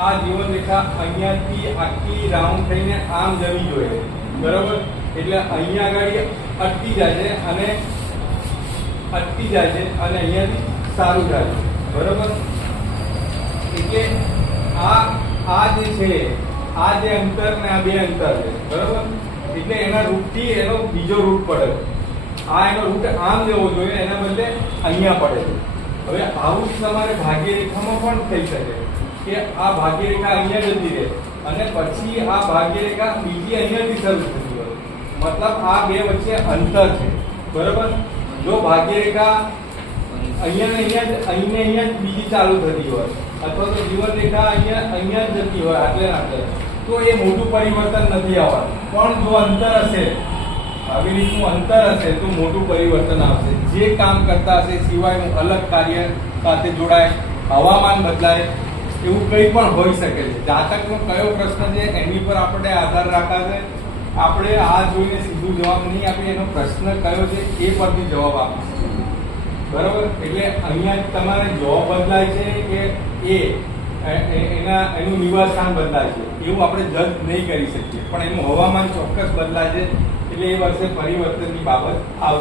આ જીવન રેખા અહીંયાથી આખી રાઉન્ડ થઈને આમ જવી જોઈએ. બરોબર? એટલે અહીંયા આગળ અટકી જાય છે અને અટકી જાય છે અને અહીંયાથી સારું થાય છે. બરોબર? એટલે આ આ જે છે, આ જે અંતર ને આ બે અંતર છે. બરોબર? એટલે એના રૂટથી એનો બીજો રૂટ પડે. આ એનો રૂટ આમ જવો જોઈએ, એના બદલે અહીંયા પડે છે. હવે આવું જ તમારે ભાગ્ય રેખામાં પણ થઈ શકે. કે આ ભાગ્ય રેખા અહીંયા જતી રહે અને પછી આ ભાગ્ય રેખા બીજી અહીંયાથી શરૂ થતી હોય. મતલબ આ બે વચ્ચે અંતર છે. બરોબર? જો ભાગ્ય રેખા અહીંયા અહીંયા અહીં અહીંયા જ બીજી ચાલુ થતી હોય, અથવા તો જીવન રેખા અહીંયા અહીંયા જ જતી હોય, આટલે આટલે, તો એ મોટું પરિવર્તન નથી આવવાનું. પણ જો અંતર હશે, આવી રીતનું અંતર હશે, તો મોટું પરિવર્તન આવશે. જે કામ કરતા હશે, સિવાયનું અલગ કાર્ય સાથે જોડાય, હવામાન બદલાય એવું કંઈ પણ હોઈ શકે છે. જાતકનો કયો પ્રશ્ન છે, એની પર આપણે આધાર રાખાશે આપણે આ જોઈને સીધું જવાબ નહીં આપીએ, એનો પ્રશ્ન કયો છે, એ પરથી જવાબ આપીશું. બરાબર? એટલે અહીંયા તમારે જોબ બદલાય છે કે એ, એના, એનું નિવાસસ્થાન બદલાય છે. એવું આપણે જજ નહીં કરી શકીએ. પણ એનું હવામાન ચોક્કસ બદલાય છે. એટલે એ વર્ષે પરિવર્તનની બાબત આવશે.